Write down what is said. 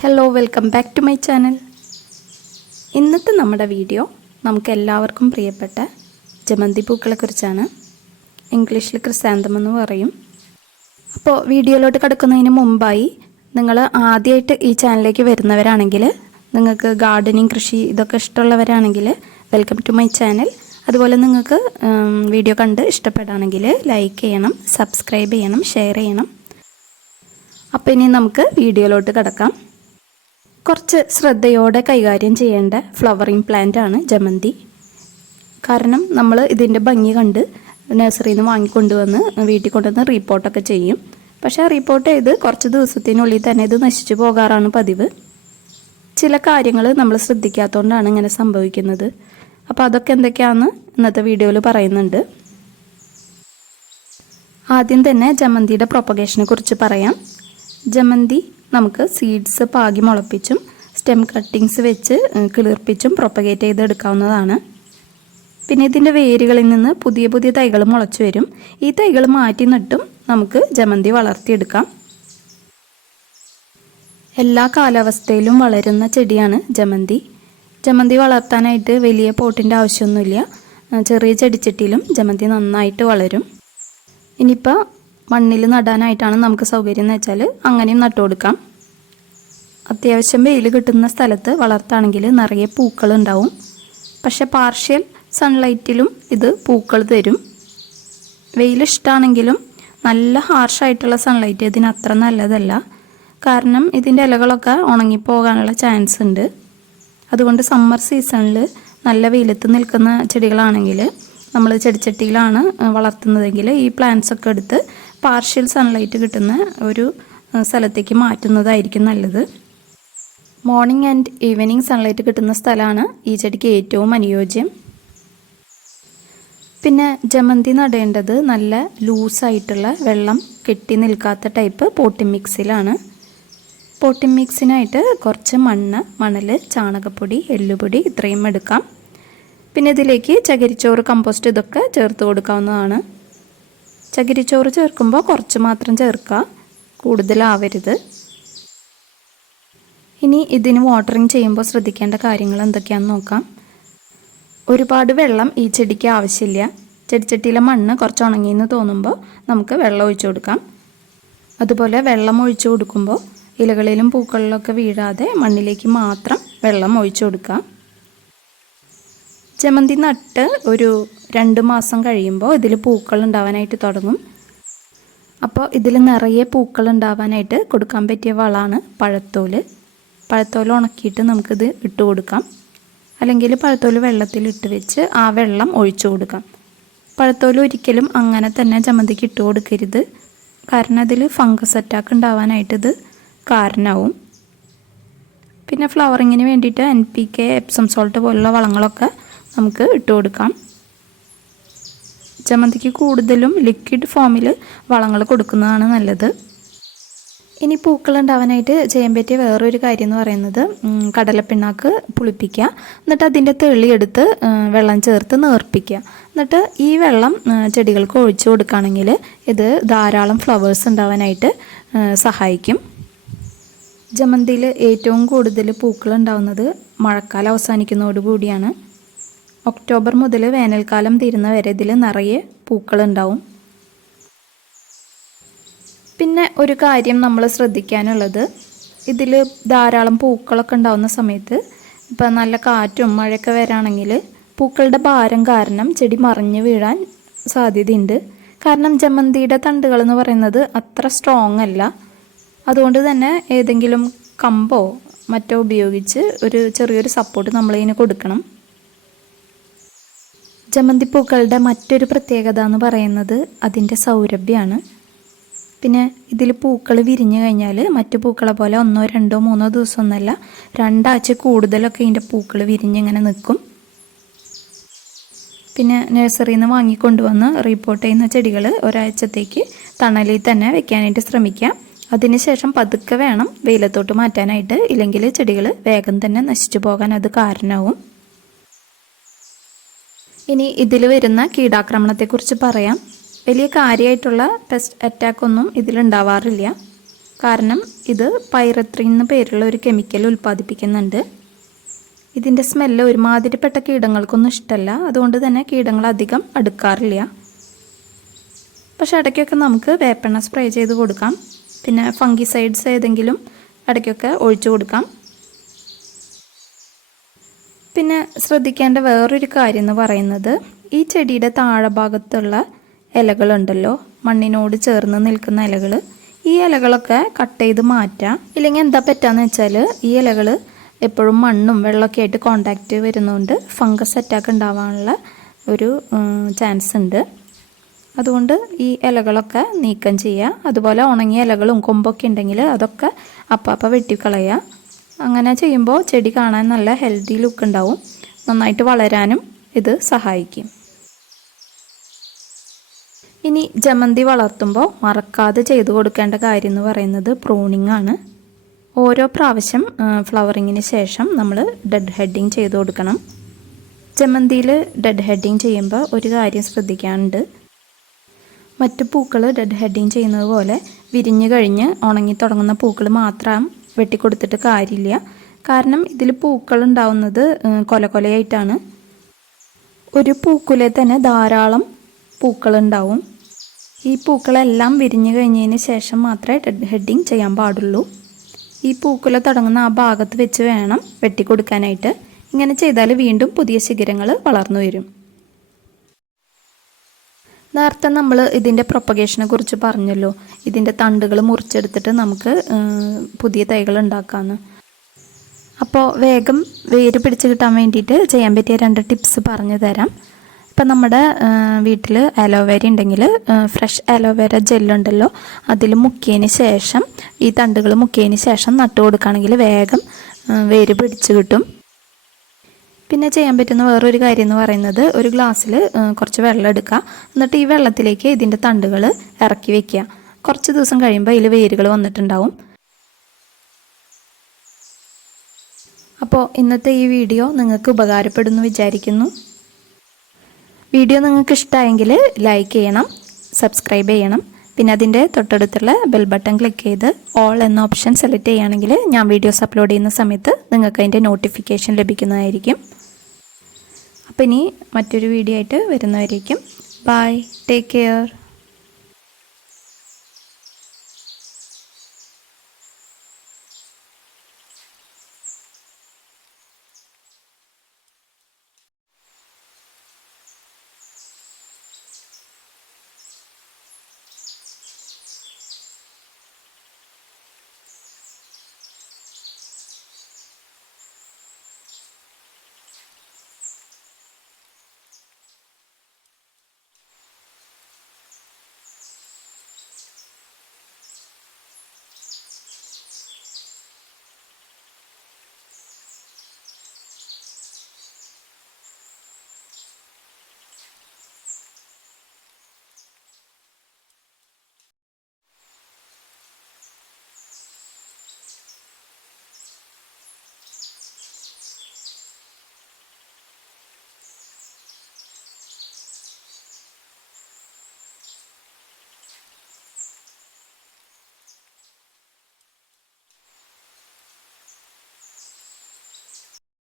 Hello welcome back to my channel ഇന്നത്തെ നമ്മുടെ video നമുക്ക് എല്ലാവർക്കും പ്രിയപ്പെട്ട ജമന്തി പൂക്കളെക്കുറിച്ചാണ്. ഇംഗ്ലീഷിൽ ക്രിസാന്തം എന്ന് പറയും. അപ്പോൾ വീഡിയോയിലോട്ട് കിടക്കുന്നതിന് മുമ്പായി നിങ്ങൾ ആദ്യമായിട്ട് ഈ ചാനലിലേക്ക് വരുന്നവരാണെങ്കിൽ നിങ്ങൾക്ക് ഗാർഡനിങ് കൃഷി ഇതൊക്കെ ഇഷ്ടമുള്ളവരാണെങ്കിൽ വെൽക്കം ടു മൈ ചാനൽ അതുപോലെ നിങ്ങൾക്ക് വീഡിയോ കണ്ട് ഇഷ്ടപ്പെടുകയാണെങ്കിൽ ലൈക്ക് ചെയ്യണം സബ്സ്ക്രൈബ് ചെയ്യണം ഷെയർ ചെയ്യണം. അപ്പോൾ ഇനി നമുക്ക് വീഡിയോയിലോട്ട് കിടക്കാം. കുറച്ച് ശ്രദ്ധയോടെ കൈകാര്യം ചെയ്യേണ്ട ഫ്ലവറിങ് പ്ലാന്റ് ആണ് ജമന്തി. കാരണം നമ്മൾ ഇതിന്റെ ഭംഗി കണ്ട് നഴ്സറിയിൽ നിന്ന് വാങ്ങിക്കൊണ്ടുവന്ന് വീട്ടിൽ കൊണ്ടുവന്ന് റിപ്പോർട്ടൊക്കെ ചെയ്യും. പക്ഷേ ആ റിപ്പോർട്ട് ചെയ്ത് കുറച്ച് ദിവസത്തിനുള്ളിൽ തന്നെ ഇത് നശിച്ചു പോകാറാണ് പതിവ്. ചില കാര്യങ്ങൾ നമ്മൾ ശ്രദ്ധിക്കാത്തതുകൊണ്ടാണ് ഇങ്ങനെ സംഭവിക്കുന്നത്. അപ്പോൾ അതൊക്കെ എന്തൊക്കെയാണെന്ന് ഇന്നത്തെ വീഡിയോയിൽ പറയുന്നുണ്ട്. ആദ്യം തന്നെ ജമന്തിയുടെ പ്രൊപ്പഗേഷനെ കുറിച്ച് പറയാം. ജമന്തി നമുക്ക് സീഡ്സ് പാകി മുളപ്പിച്ചും സ്റ്റെം കട്ടിങ്സ് വെച്ച് കിളിർപ്പിച്ചും പ്രൊപ്പഗേറ്റ് ചെയ്തെടുക്കാവുന്നതാണ്. പിന്നെ ഇതിന്റെ വേരുകളിൽ നിന്ന് പുതിയ പുതിയ തൈകൾ മുളച്ചു വരും. ഈ തൈകൾ മാറ്റി നട്ടും നമുക്ക് ജമന്തി വളർത്തിയെടുക്കാം. എല്ലാ കാലാവസ്ഥയിലും വളരുന്ന ചെടിയാണ് ജമന്തി. ജമന്തി വളർത്താനായിട്ട് വലിയ പോട്ടിന്റെ ആവശ്യമൊന്നുമില്ല. ചെറിയ ചെടിച്ചട്ടിയിലും ജമന്തി നന്നായിട്ട് വളരും. ഇനിയിപ്പോൾ മണ്ണിൽ നടാനായിട്ടാണ് നമുക്ക് സൗകര്യം എന്ന് വെച്ചാൽ അങ്ങനെയും നട്ടു കൊടുക്കാം. അത്യാവശ്യം വെയിൽ കിട്ടുന്ന സ്ഥലത്ത് വളർത്താണെങ്കിൽ നിറയെ പൂക്കൾ ഉണ്ടാവും. പക്ഷെ പാർഷ്യൽ സൺലൈറ്റിലും ഇത് പൂക്കൾ തരും. വെയിൽ ഇഷ്ടമാണെങ്കിലും നല്ല ഹാർഷായിട്ടുള്ള സൺലൈറ്റ് ഇതിന് അത്ര നല്ലതല്ല. കാരണം ഇതിന്റെ ഇലകളൊക്കെ ഉണങ്ങിപ്പോകാനുള്ള ചാൻസ് ഉണ്ട്. അതുകൊണ്ട് സമ്മർ സീസണിൽ നല്ല വെയിലത്ത് നിൽക്കുന്ന ചെടികളാണെങ്കിൽ നമ്മൾ ചെടിച്ചട്ടിയിലാണ് വളർത്തുന്നതെങ്കിൽ ഈ പ്ലാന്റ്സ് ഒക്കെ എടുത്ത് പാർഷ്യൽ സൺലൈറ്റ് കിട്ടുന്ന ഒരു സ്ഥലത്തേക്ക് മാറ്റുന്നതായിരിക്കും നല്ലത്. മോർണിംഗ് ആൻഡ് ഈവനിങ് സൺലൈറ്റ് കിട്ടുന്ന സ്ഥലമാണ് ഈ ചെടിക്ക് ഏറ്റവും അനുയോജ്യം. പിന്നെ ജമന്തി നടേണ്ടത് നല്ല ലൂസായിട്ടുള്ള വെള്ളം കെട്ടി നിൽക്കാത്ത ടൈപ്പ് പോട്ടി മിക്സിലാണ് പോട്ടി മിക്സിനായിട്ട് കുറച്ച് മണ്ണ് മണൽ ചാണകപ്പൊടി എല്ലുപൊടി ഇത്രയും എടുക്കാം. പിന്നെ ഇതിലേക്ക് ചകിരിച്ചോറ് കമ്പോസ്റ്റ് ഇതൊക്കെ ചേർത്ത് കൊടുക്കാവുന്നതാണ്. ചകിരിച്ചോറ് ചേർക്കുമ്പോൾ കുറച്ച് മാത്രം ചേർക്കുക. കൂടുതലാവരുത്. ഇനി ഇതിന് വാട്ടറിങ് ചെയ്യുമ്പോൾ ശ്രദ്ധിക്കേണ്ട കാര്യങ്ങൾ എന്തൊക്കെയാണെന്ന് നോക്കാം. ഒരുപാട് വെള്ളം ഈ ചെടിക്ക് ആവശ്യമില്ല. ചെടിച്ചട്ടിയിലെ മണ്ണ് കുറച്ച് ഉണങ്ങിയെന്ന് തോന്നുമ്പോൾ നമുക്ക് വെള്ളം ഒഴിച്ചു കൊടുക്കാം. അതുപോലെ വെള്ളം ഒഴിച്ചു കൊടുക്കുമ്പോൾ ഇലകളിലും പൂക്കളിലൊക്കെ വീഴാതെ മണ്ണിലേക്ക് മാത്രം വെള്ളം ഒഴിച്ചു കൊടുക്കാം. ജമന്തി നട്ട് ഒരു രണ്ട് മാസം കഴിയുമ്പോൾ ഇതിൽ പൂക്കൾ ഉണ്ടാവാനായിട്ട് തുടങ്ങും. അപ്പോൾ ഇതിൽ നിറയെ പൂക്കൾ ഉണ്ടാവാനായിട്ട് കൊടുക്കാൻ പറ്റിയ വളമാണ് പഴത്തോൽ. പഴത്തോൽ ഉണക്കിയിട്ട് നമുക്കിത് ഇട്ട് കൊടുക്കാം. അല്ലെങ്കിൽ പഴത്തോൽ വെള്ളത്തിൽ ഇട്ട് വെച്ച് ആ വെള്ളം ഒഴിച്ചു കൊടുക്കാം. പഴത്തോൽ ഒരിക്കലും അങ്ങനെ തന്നെ ചമ്മന്തിക്ക് ഇട്ട് കൊടുക്കരുത്. കാരണം അതിൽ ഫംഗസ് അറ്റാക്ക് ഉണ്ടാവാനായിട്ട് ഇത് കാരണമാവും പിന്നെ ഫ്ലവറിങ്ങിന് വേണ്ടിയിട്ട് N P K Epsom salt പോലുള്ള വളങ്ങളൊക്കെ നമുക്ക് ഇട്ട് കൊടുക്കാം. ചമ്മന്തിക്ക് കൂടുതലും ലിക്വിഡ് ഫോമിൽ വളങ്ങൾ കൊടുക്കുന്നതാണ് നല്ലത്. ഇനി പൂക്കൾ ഉണ്ടാവാനായിട്ട് ചെയ്യാൻ പറ്റിയ വേറൊരു കാര്യം എന്ന് പറയുന്നത് കടലപ്പിണ്ണാക്ക് പുളിപ്പിക്കുക. എന്നിട്ട് അതിന്റെ തെളിയെടുത്ത് വെള്ളം ചേർത്ത് നേർപ്പിക്കുക. എന്നിട്ട് ഈ വെള്ളം ചെടികൾക്ക് ഒഴിച്ചു കൊടുക്കുകയാണെങ്കിൽ ഇത് ധാരാളം ഫ്ലവേഴ്സ് ഉണ്ടാവാനായിട്ട് സഹായിക്കും. ജമന്തിയിൽ ഏറ്റവും കൂടുതൽ പൂക്കൾ ഉണ്ടാവുന്നത് മഴക്കാലം അവസാനിക്കുന്നതോടുകൂടിയാണ്. ഒക്ടോബർ മുതൽ വേനൽക്കാലം തീരുന്ന വരെ ഇതിൽ നിറയെ പൂക്കളുണ്ടാവും. പിന്നെ ഒരു കാര്യം നമ്മൾ ശ്രദ്ധിക്കാനുള്ളത്. ഇതിൽ ധാരാളം പൂക്കളൊക്കെ ഉണ്ടാവുന്ന സമയത്ത് ഇപ്പം നല്ല കാറ്റും മഴയൊക്കെ വരാണെങ്കിൽ പൂക്കളുടെ ഭാരം കാരണം ചെടി മറിഞ്ഞു വീഴാൻ സാധ്യതയുണ്ട്. കാരണം ജമന്തിയുടെ തണ്ടുകൾ എന്ന് പറയുന്നത് അത്ര സ്ട്രോങ് അല്ല. അതുകൊണ്ട് തന്നെ ഏതെങ്കിലും കമ്പോ മറ്റോ ഉപയോഗിച്ച് ഒരു ചെറിയൊരു സപ്പോർട്ട് നമ്മളിതിന് കൊടുക്കണം. ജമന്തിപ്പൂക്കളുടെ മറ്റൊരു പ്രത്യേകത എന്ന് പറയുന്നത് അതിന്റെ സൗരഭ്യമാണ് പിന്നെ ഇതിൽ പൂക്കൾ വിരിഞ്ഞു കഴിഞ്ഞാൽ മറ്റു പൂക്കളെ പോലെ ഒന്നോ രണ്ടോ മൂന്നോ ദിവസം ഒന്നല്ല രണ്ടാഴ്ച കൂടുതലൊക്കെ ഇതിന്റെ പൂക്കൾ വിരിഞ്ഞിങ്ങനെ നിൽക്കും പിന്നെ നഴ്സറിയിൽ നിന്ന് വാങ്ങിക്കൊണ്ടുവന്ന് റിപ്പോർട്ട് ചെയ്യുന്ന ചെടികൾ ഒരാഴ്ചത്തേക്ക് തണലിൽ തന്നെ വെക്കാനായിട്ട് ശ്രമിക്കാം. അതിനുശേഷം പതുക്കെ വേണം വെയിലത്തോട്ട് മാറ്റാനായിട്ട് ഇല്ലെങ്കിൽ ചെടികൾ വേഗം തന്നെ നശിച്ചു പോകാൻ അത് കാരണമാവും ഇനി ഇതിൽ വരുന്ന കീടാക്രമണത്തെക്കുറിച്ച് പറയാം. വലിയ കാര്യമായിട്ടുള്ള പെസ്റ്റ് അറ്റാക്കൊന്നും ഇതിലുണ്ടാവാറില്ല കാരണം ഇത് പൈറത്രിൻ എന്ന പേരുള്ള ഒരു കെമിക്കൽ ഉൽപ്പാദിപ്പിക്കുന്നുണ്ട്. ഇതിന്റെ സ്മെല്ല് ഒരുമാതിരിപ്പെട്ട കീടങ്ങൾക്കൊന്നും ഇഷ്ടമല്ല അതുകൊണ്ട് തന്നെ കീടങ്ങൾ അധികം അടുക്കാറില്ല. പക്ഷേ ഇടയ്ക്കൊക്കെ നമുക്ക് വേപ്പെണ്ണ സ്പ്രേ ചെയ്ത് കൊടുക്കാം. പിന്നെ ഫംഗിസൈഡ്സ് ഏതെങ്കിലും ഇടയ്ക്കൊക്കെ ഒഴിച്ചു കൊടുക്കാം. പിന്നെ ശ്രദ്ധിക്കേണ്ട വേറൊരു കാര്യം എന്ന് പറയുന്നത് ഈ ചെടിയുടെ താഴെഭാഗത്തുള്ള ഇലകളുണ്ടല്ലോ മണ്ണിനോട് ചേർന്ന് നിൽക്കുന്ന ഇലകൾ ഈ ഇലകളൊക്കെ കട്ട് ചെയ്ത് മാറ്റാം. ഇല്ലെങ്കിൽ എന്താ പറ്റാന്ന് വെച്ചാൽ ഈ ഇലകൾ എപ്പോഴും മണ്ണും വെള്ളമൊക്കെ ആയിട്ട് കോണ്ടാക്റ്റ് വരുന്നതുകൊണ്ട് ഫംഗസ് അറ്റാക്ക് ഉണ്ടാവാനുള്ള ഒരു ചാൻസ് ഉണ്ട്. അതുകൊണ്ട് ഈ ഇലകളൊക്കെ നീക്കം ചെയ്യുക അതുപോലെ ഉണങ്ങിയ ഇലകളും കൊമ്പൊക്കെ ഉണ്ടെങ്കിൽ അതൊക്കെ അപ്പം വെട്ടിക്കളയുക അങ്ങനെ ചെയ്യുമ്പോൾ ചെടി കാണാൻ നല്ല ഹെൽത്തി ലുക്ക് ഉണ്ടാവും. നന്നായിട്ട് വളരാനും ഇത് സഹായിക്കും. ഇനി ജമന്തി വളർത്തുമ്പോൾ മറക്കാതെ ചെയ്തു കൊടുക്കേണ്ട കാര്യം എന്ന് പറയുന്നത് പ്രൂണിംഗ് ആണ്. ഓരോ പ്രാവശ്യം ഫ്ലവറിങ്ങിന് ശേഷം നമ്മൾ ഡെഡ് ഹെഡിങ് ചെയ്തു കൊടുക്കണം. ജമന്തിയിൽ ഡെഡ് ഹെഡിങ് ചെയ്യുമ്പോൾ ഒരു കാര്യം ശ്രദ്ധിക്കാനുണ്ട്. മറ്റു പൂക്കൾ ഡെഡ് ഹെഡിങ് ചെയ്യുന്നത് പോലെ വിരിഞ്ഞു കഴിഞ്ഞ് ഉണങ്ങി തുടങ്ങുന്ന പൂക്കൾ മാത്രം വെട്ടിക്കൊടുത്തിട്ട് കാര്യമില്ല. കാരണം ഇതിൽ പൂക്കൾ ഉണ്ടാവുന്നത് കൊല കൊലയായിട്ടാണ് ഒരു പൂക്കുലെ തന്നെ ധാരാളം പൂക്കൾ ഉണ്ടാവും ഈ പൂക്കളെല്ലാം വിരിഞ്ഞു കഴിഞ്ഞതിന് ശേഷം മാത്രമേ ഹെഡിങ് ചെയ്യാൻ പാടുള്ളൂ. ഈ പൂക്കുല തുടങ്ങുന്ന ആ ഭാഗത്ത് വെച്ച് വേണം വെട്ടിക്കൊടുക്കാനായിട്ട്. ഇങ്ങനെ ചെയ്താൽ വീണ്ടും പുതിയ ശിഖരങ്ങൾ വളർന്നു വരും. നേരത്തെ നമ്മൾ ഇതിന്റെ പ്രൊപ്പഗേഷനെ കുറിച്ച് പറഞ്ഞല്ലോ. ഇതിന്റെ തണ്ടുകൾ മുറിച്ചെടുത്തിട്ട് നമുക്ക് പുതിയ തൈകൾ ഉണ്ടാക്കാമെന്ന് അപ്പോൾ വേഗം വേര് പിടിച്ച് കിട്ടാൻ വേണ്ടിയിട്ട് ചെയ്യാൻ പറ്റിയ രണ്ട് ടിപ്സ് പറഞ്ഞു തരാം. ഇപ്പം നമ്മുടെ വീട്ടിൽ അലോവേര ഉണ്ടെങ്കിൽ ഫ്രഷ് അലോവേര ജെല്ലുണ്ടല്ലോ അതിൽ മുക്കിയതിന് ശേഷം ഈ തണ്ടുകൾ മുക്കിയതിന് ശേഷം നട്ടു കൊടുക്കുകയാണെങ്കിൽ വേഗം വേര് പിടിച്ച് കിട്ടും. പിന്നെ ചെയ്യാൻ പറ്റുന്ന വേറൊരു കാര്യം എന്ന് പറയുന്നത് ഒരു ഗ്ലാസ്സിൽ കുറച്ച് വെള്ളം എടുക്കുക. എന്നിട്ട് ഈ വെള്ളത്തിലേക്ക് ഇതിന്റെ തണ്ടുകൾ ഇറക്കി വെക്കുക. കുറച്ച് ദിവസം കഴിയുമ്പോൾ അതിൽ വേരുകൾ വന്നിട്ടുണ്ടാവും. അപ്പോൾ ഇന്നത്തെ ഈ വീഡിയോ നിങ്ങൾക്ക് ഉപകാരപ്പെടുന്നു വിചാരിക്കുന്നു. വീഡിയോ നിങ്ങൾക്ക് ഇഷ്ടമായെങ്കിൽ ലൈക്ക് ചെയ്യണം സബ്സ്ക്രൈബ് ചെയ്യണം. പിന്നെ അതിന്റെ തൊട്ടടുത്തുള്ള ബെൽ ബട്ടൺ ക്ലിക്ക് ചെയ്ത് ഓൾ എന്ന ഓപ്ഷൻ സെലക്ട് ചെയ്യുകയാണെങ്കിൽ ഞാൻ വീഡിയോസ് അപ്ലോഡ് ചെയ്യുന്ന സമയത്ത് നിങ്ങൾക്ക് അതിന്റെ നോട്ടിഫിക്കേഷൻ ലഭിക്കുന്നതായിരിക്കും. അപ്പോൾ ഇനി മറ്റൊരു വീഡിയോ ആയിട്ട് വരുന്നവരേക്കും. Bye take care